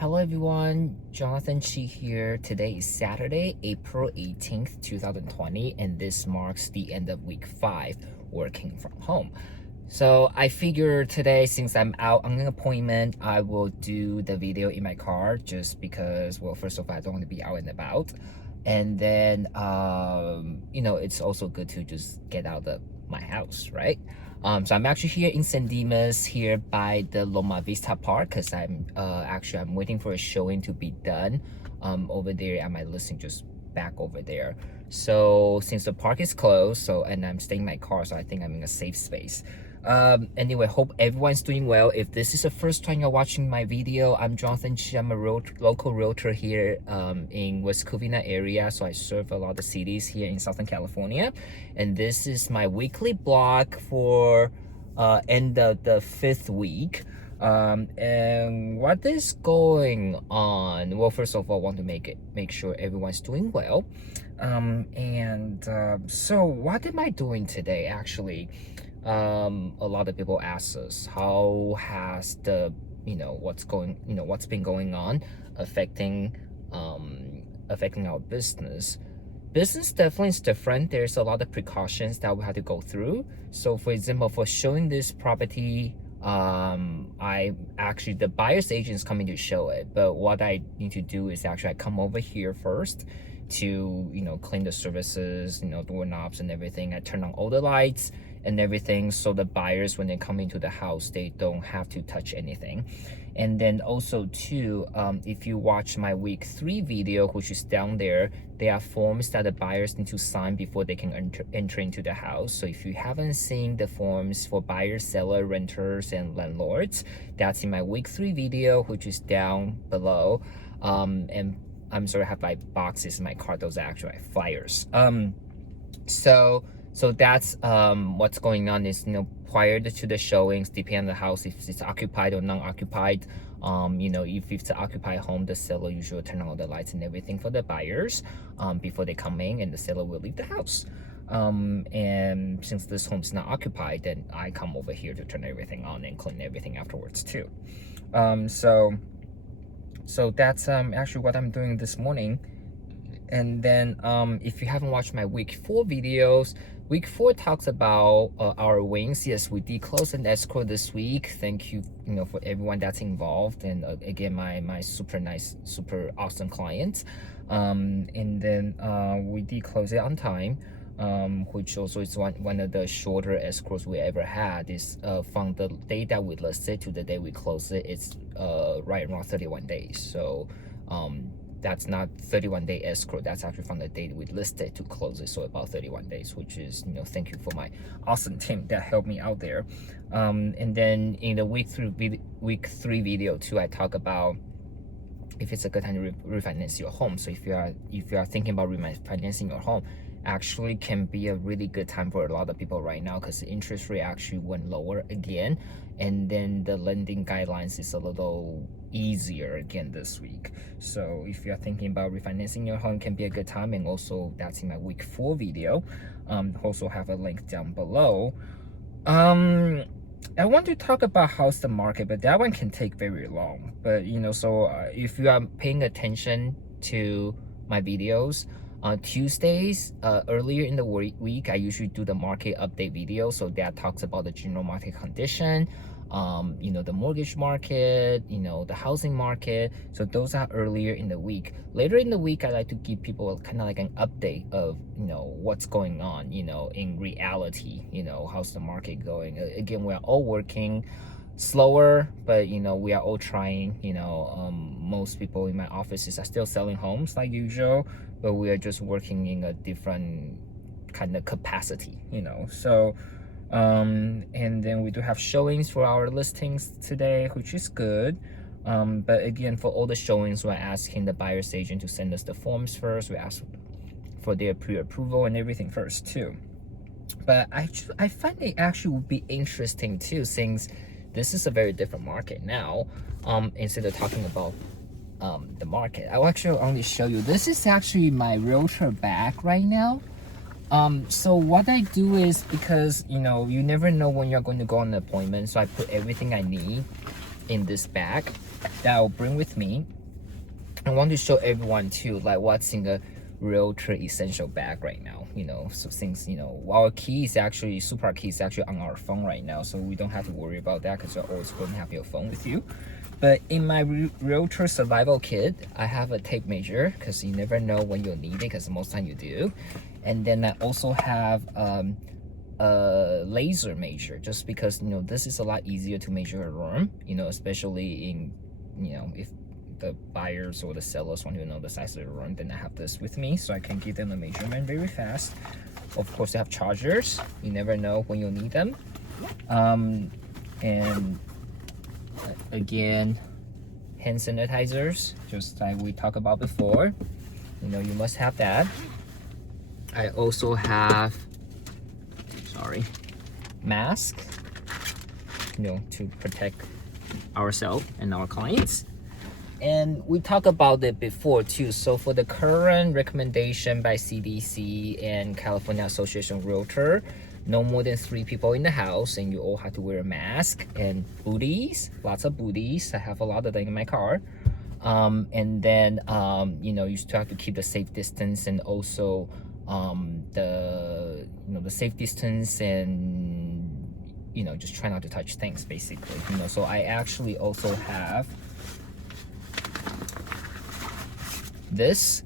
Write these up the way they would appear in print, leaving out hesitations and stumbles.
Hello everyone, Jonathan Chi here. Today is Saturday, April 18th, 2020, and this marks the end of week 5 working from home. So I figure today, since I'm out on an appointment, I will do the video in my car just because, well, first of all, I don't want to be out and about. And then, it's also good to just get out of my house, right? So I'm actually here in San Dimas, here by the Loma Vista Park, because I'm waiting for a showing to be done over there at my listing, just back over there. So since the park is closed, and I'm staying in my car, so I think I'm in a safe space. Anyway, hope everyone's doing well. If this is the first time you're watching my video, I'm Jonathan Chi. I'm a local realtor here in West Covina area, so I serve a lot of cities here in Southern California, and this is my weekly blog for end of the 5th week. And what is going on? Well, first of all, I want to make sure everyone's doing well. So what am I doing today? Actually, a lot of people ask us, how has the what's been going on affecting our business. Business definitely is different. There's a lot of precautions that we have to go through. So for example, for showing this property, the buyer's agent is coming to show it, but what I need to do is actually I come over here first to clean the surfaces, doorknobs and everything. I turn on all the lights and everything, so the buyers, when they come into the house, they don't have to touch anything. And then also too, if you watch my week 3 video, which is down there, there are forms that the buyers need to sign before they can enter into the house. So if you haven't seen the forms for buyers, seller, renters, and landlords, that's in my week 3 video, which is down below. And I'm sorry, I have like boxes in my car. Those are actually flyers. So that's what's going on is, prior to the showings, depending on the house, if it's occupied or non-occupied. If it's an occupied home, the seller usually turn on all the lights and everything for the buyers before they come in, and the seller will leave the house. And since this home's not occupied, then I come over here to turn everything on and clean everything afterwards too. So that's actually what I'm doing this morning. And then if you haven't watched my week 4 videos, week 4 talks about our wings. Yes, we did close an escrow this week. Thank you, for everyone that's involved, and again, my super nice, super awesome clients. And then we did close it on time, which also is one of the shorter escrows we ever had. Is from the day that we listed to the day we closed it, it's right around 31 days. So that's not 31-day escrow. That's actually from the date we listed to close it. So about 31 days, which is, thank you for my awesome team that helped me out there. And then in the week 3 video too, I talk about if it's a good time to refinance your home. So if you are thinking about refinancing your home, actually can be a really good time for a lot of people right now, because the interest rate actually went lower again, and then the lending guidelines is a little easier again this week. So if you're thinking about refinancing your home, can be a good time. And also that's in my week 4 video. Also have a link down below. I want to talk about how's the market, but that one can take very long. But if you are paying attention to my videos, on Tuesdays, earlier in the week, I usually do the market update video. So that talks about the general market condition, the mortgage market, the housing market. So those are earlier in the week. Later in the week, I like to give people kind of like an update of, what's going on, in reality, how's the market going. Again, we're all working slower, but we are all trying. Most people in my offices are still selling homes like usual, but we are just working in a different kind of capacity. So and then we do have showings for our listings today, which is good. But again, for all the showings, we're asking the buyer's agent to send us the forms first. We ask for their pre-approval and everything first too. But I find it actually would be interesting too, since this is a very different market now. Instead of talking about the market, I will actually only show you, this is actually my realtor bag right now. So what I do is, because you never know when you're going to go on an appointment, so I put everything I need in this bag that I'll bring with me. I want to show everyone too, like what's in the Realtor Essential Bag right now. So since our key is actually super key is actually on our phone right now, so we don't have to worry about that because you're always going to have your phone with you. But in my Realtor Survival Kit, I have a tape measure because you never know when you'll need it, because most time you do. And then I also have a laser measure, just because this is a lot easier to measure a room, especially in if the buyers or the sellers want to know the size of the room, then I have this with me so I can give them a measurement very fast. Of course, they have chargers. You never know when you'll need them. And again, hand sanitizers, just like we talked about before. You must have that. I also have, mask, to protect ourselves and our clients. And we talked about it before too. So for the current recommendation by CDC and California Association of Realtor, no more than 3 people in the house, and you all have to wear a mask. And booties, lots of booties. I have a lot of them in my car. And then you still have to keep the safe distance, and also the safe distance, and just try not to touch things, basically. So I actually also have this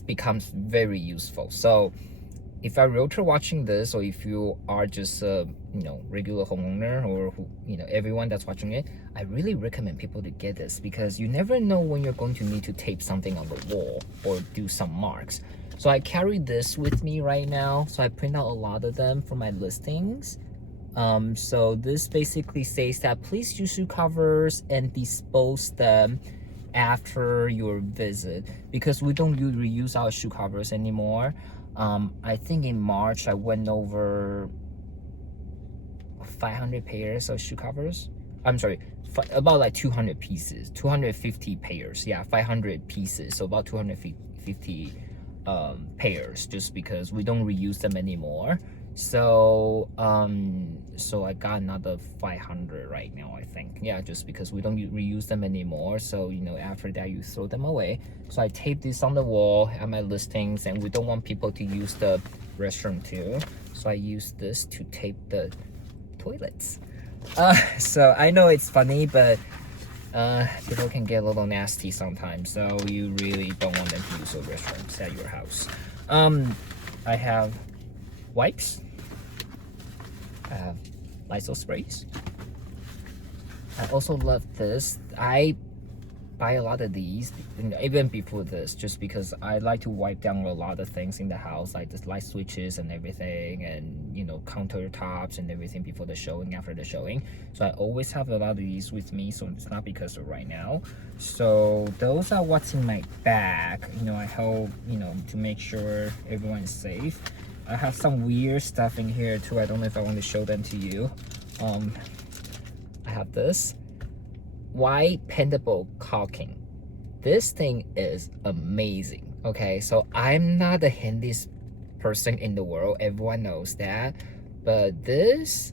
becomes very useful. So if a realtor watching this, or if you are just a regular homeowner, or everyone that's watching it, I really recommend people to get this, because you never know when you're going to need to tape something on the wall or do some marks. So I carry this with me right now, so I print out a lot of them for my listings. So this basically says that please use shoe covers and dispose them after your visit, because we don't reuse our shoe covers anymore. I think in March I went over 500 pairs of shoe covers. I'm sorry, about like 200 pieces, 250 pairs. Yeah, 500 pieces, so about 250 pairs, just because we don't reuse them anymore. So so I got another 500 right now, I think. Yeah, just because we don't reuse them anymore. So after that you throw them away. So I tape this on the wall at my listings, and we don't want people to use the restroom too, so I use this to tape the toilets. So I know it's funny, but people can get a little nasty sometimes, so you really don't want them to use the restrooms at your house. I have wipes. I have Lysol sprays. I also love this. I buy a lot of these, even before this, just because I like to wipe down a lot of things in the house, like the light switches and everything, and countertops and everything before the showing, after the showing. So I always have a lot of these with me, so it's not because of right now. So those are what's in my bag. I hope to make sure everyone is safe. I have some weird stuff in here too. I don't know if I want to show them to you. I have this white pendable caulking. This thing is amazing. Okay, so I'm not the handiest person in the world, everyone knows that, but this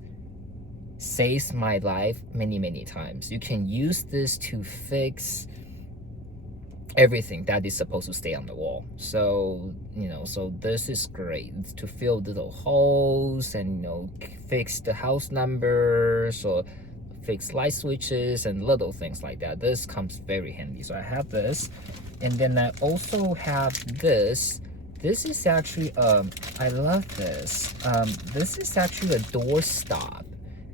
saves my life many times. You can use this to fix everything that is supposed to stay on the wall. So so this is great to fill little holes, and fix the house numbers, or fix light switches and little things like that. This comes very handy. So I have this, and then I also have this. This is actually I love this. This is actually a door stop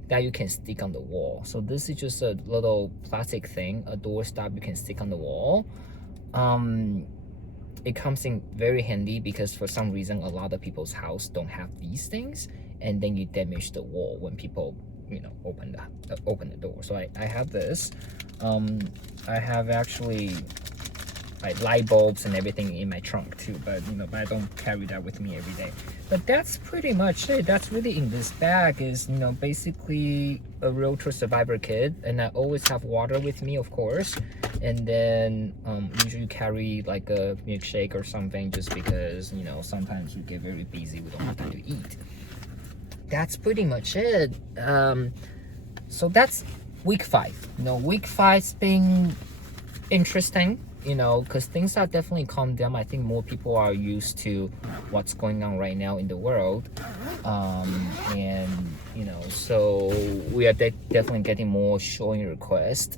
that you can stick on the wall. So this is just a little plastic thing, a door stop you can stick on the wall. It comes in very handy, because for some reason a lot of people's house don't have these things, and then you damage the wall when people open the door. So I have this. I have actually like light bulbs and everything in my trunk too, but but I don't carry that with me every day. But that's pretty much it. That's really in this bag is basically a Realtor Survivor Kit, and I always have water with me, of course, and then usually carry like a milkshake or something, just because sometimes we get very busy, we don't have time to eat. That's pretty much it. So that's week 5. Week 5's been interesting, because things are definitely calmed down. I think more people are used to what's going on right now in the world. And so we are definitely getting more showing requests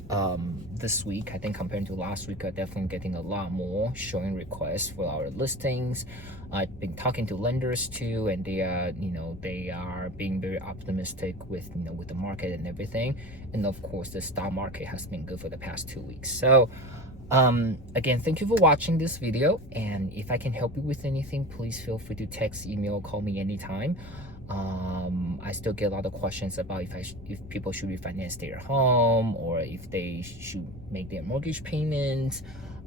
this week. I think compared to last week, are definitely getting a lot more showing requests for our listings. I've been talking to lenders too, and they are being very optimistic with with the market and everything. And of course, the stock market has been good for the past 2 weeks. So again, thank you for watching this video, and if I can help you with anything, please feel free to text, email, call me anytime. I still get a lot of questions about if people should refinance their home, or if they should make their mortgage payments,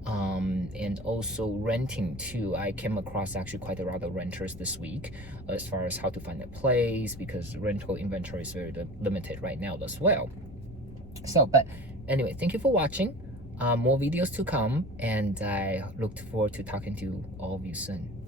and also renting too. I came across actually quite a lot of renters this week as far as how to find a place, because rental inventory is very limited right now as well. So, but anyway, thank you for watching. More videos to come, and I look forward to talking to all of you soon.